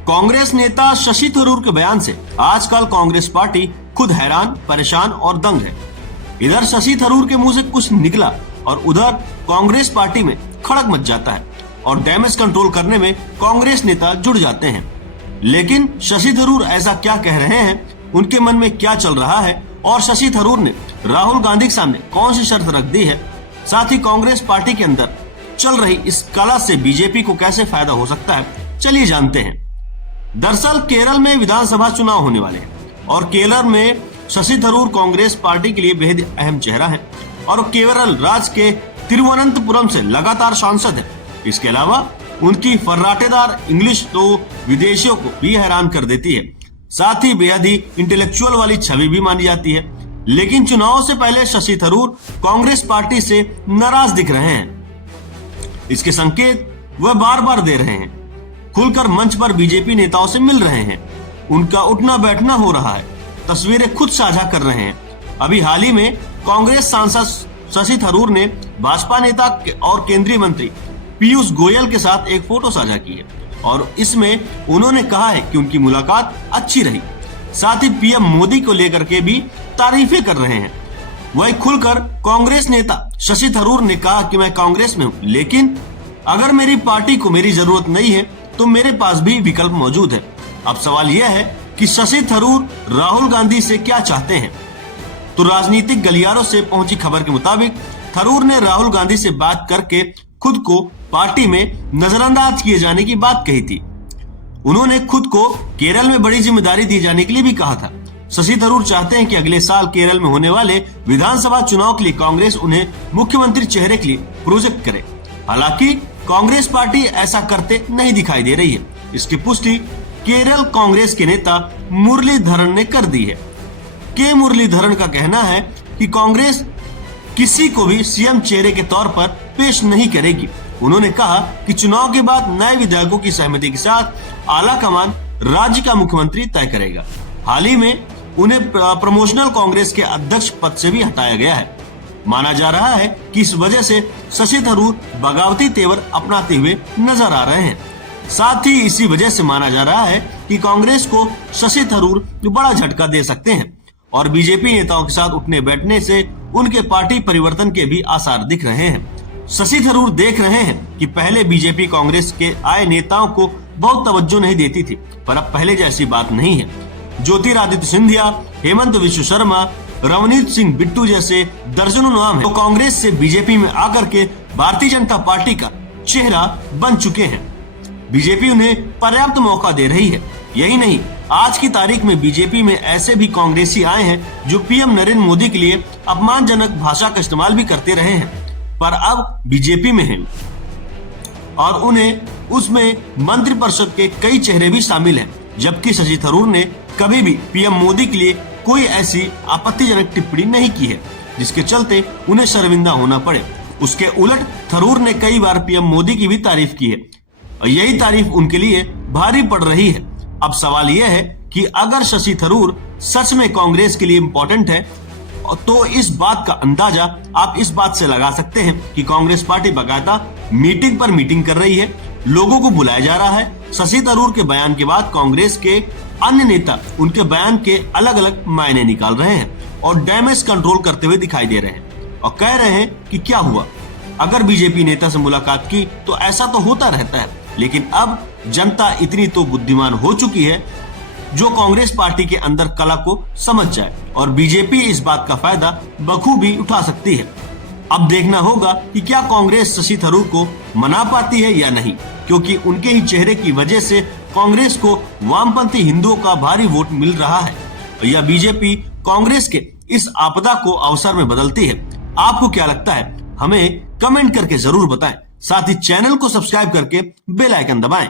कांग्रेस नेता शशि थरूर के बयान से आजकल कांग्रेस पार्टी खुद हैरान, परेशान और दंग है। इधर शशि थरूर के मुंह से कुछ निकला और उधर कांग्रेस पार्टी में खड़क मच जाता है और डैमेज कंट्रोल करने में कांग्रेस नेता जुड़ जाते हैं। लेकिन शशि थरूर ऐसा क्या कह रहे हैं, उनके मन में क्या चल रहा है और शशि थरूर ने राहुल गांधी के सामने कौन सी शर्त रख दी है, साथ ही कांग्रेस पार्टी के अंदर चल रही इस कला से बीजेपी को कैसे फायदा हो सकता है, चलिए जानते हैं। दरअसल केरल में विधानसभा चुनाव होने वाले हैं और केरल में शशि थरूर कांग्रेस पार्टी के लिए बेहद अहम चेहरा है और केरल राज्य के तिरुवनंतपुरम से लगातार सांसद है। इसके अलावा उनकी फर्राटेदार इंग्लिश तो विदेशियों को भी हैरान कर देती है, साथ ही बेहद ही इंटेलेक्चुअल वाली छवि भी मानी जाती है। लेकिन चुनाव से पहले शशि थरूर कांग्रेस पार्टी से नाराज दिख रहे हैं। इसके संकेत वह बार बार दे रहे हैं। खुलकर मंच पर बीजेपी नेताओं से मिल रहे हैं, उनका उठना बैठना हो रहा है, तस्वीरें खुद साझा कर रहे हैं। अभी हाल ही में कांग्रेस सांसद शशि थरूर ने भाजपा नेता और केंद्रीय मंत्री पीयूष गोयल के साथ एक फोटो साझा की है और इसमें उन्होंने कहा है कि उनकी मुलाकात अच्छी रही। साथ ही पीएम मोदी को लेकर के भी तारीफें कर रहे हैं। वही खुलकर कांग्रेस नेता शशि थरूर ने कहा कि मैं कांग्रेस में हूं, लेकिन अगर मेरी पार्टी को मेरी जरूरत नहीं है तो मेरे पास भी विकल्प मौजूद है। अब सवाल यह है कि शशि थरूर राहुल गांधी से क्या चाहते हैं। तो राजनीतिक गलियारों से पहुंची खबर के मुताबिक थरूर ने राहुल गांधी से बात करके खुद को पार्टी में नजरअंदाज किए जाने की बात कही थी। उन्होंने खुद को केरल में बड़ी जिम्मेदारी दी जाने के लिए भी कहा था। शशि थरूर चाहते हैं कि अगले साल केरल में होने वाले विधानसभा चुनाव के लिए कांग्रेस उन्हें मुख्यमंत्री चेहरे के लिए प्रोजेक्ट करे। हालांकि कांग्रेस पार्टी ऐसा करते नहीं दिखाई दे रही है। इसकी पुष्टि केरल कांग्रेस के नेता मुरलीधरन ने कर दी है। के मुरलीधरन का कहना है कि कांग्रेस किसी को भी सीएम चेहरे के तौर पर पेश नहीं करेगी। उन्होंने कहा कि चुनाव के बाद नए विधायकों की सहमति के साथ आला कमान राज्य का मुख्यमंत्री तय करेगा। हाल ही में उन्हें प्रमोशनल कांग्रेस के अध्यक्ष पद से भी हटाया गया है। माना जा रहा है कि इस वजह से शशि थरूर बगावती तेवर अपनाते हुए नजर आ रहे हैं। साथ ही इसी वजह से माना जा रहा है कि कांग्रेस को शशि थरूर बड़ा झटका दे सकते हैं और बीजेपी नेताओं के साथ उठने बैठने से उनके पार्टी परिवर्तन के भी आसार दिख रहे हैं। शशि थरूर देख रहे हैं कि पहले बीजेपी कांग्रेस के आए नेताओं को बहुत तवज्जो नहीं देती थी, पर अब पहले जैसी बात नहीं है। ज्योतिरादित्य सिंधिया, हेमंत विश्व शर्मा, रवनीत सिंह बिट्टू जैसे दर्जनों नाम हैं, तो कांग्रेस से बीजेपी में आकर के भारतीय जनता पार्टी का चेहरा बन चुके हैं। बीजेपी उन्हें पर्याप्त मौका दे रही है। यही नहीं, आज की तारीख में बीजेपी में ऐसे भी कांग्रेसी आए हैं जो पीएम नरेंद्र मोदी के लिए अपमानजनक भाषा का इस्तेमाल भी करते रहे हैं, पर अब बीजेपी में हैं और उन्हें उसमें मंत्रिपरिषद के कई चेहरे भी शामिल हैं। जबकि शशि थरूर ने कभी भी पीएम मोदी के लिए कोई ऐसी आपत्तिजनक टिप्पणी नहीं की है जिसके चलते उन्हें शर्मिंदा होना पड़े। उसके उलट थरूर ने कई बार पीएम मोदी की भी तारीफ की है और यही तारीफ उनके लिए भारी पड़ रही है। अब सवाल यह है कि अगर शशि थरूर सच में कांग्रेस के लिए इम्पोर्टेंट है तो इस बात का अंदाजा आप इस बात से लगा सकते हैं कि कांग्रेस पार्टी बाकायदा मीटिंग पर मीटिंग कर रही है, लोगों को बुलाया जा रहा है। शशि थरूर के बयान के बाद कांग्रेस के अन्य नेता उनके बयान के अलग अलग मायने निकाल रहे हैं और डैमेज कंट्रोल करते हुए दिखाई दे रहे हैं और कह रहे हैं कि क्या हुआ, अगर बीजेपी नेता से मुलाकात की तो ऐसा तो होता रहता है। लेकिन अब जनता इतनी तो बुद्धिमान हो चुकी है जो कांग्रेस पार्टी के अंदर कला को समझ जाए और बीजेपी इस बात का फायदा बखूबी उठा सकती है। अब देखना होगा कि क्या कांग्रेस शशि थरूर को मना पाती है या नहीं, क्योंकि उनके ही चेहरे की वजह से कांग्रेस को वामपंथी हिंदुओं का भारी वोट मिल रहा है या बीजेपी कांग्रेस के इस आपदा को अवसर में बदलती है। आपको क्या लगता है, हमें कमेंट करके जरूर बताएं। साथ ही चैनल को सब्सक्राइब करके बेल आइकन दबाएं।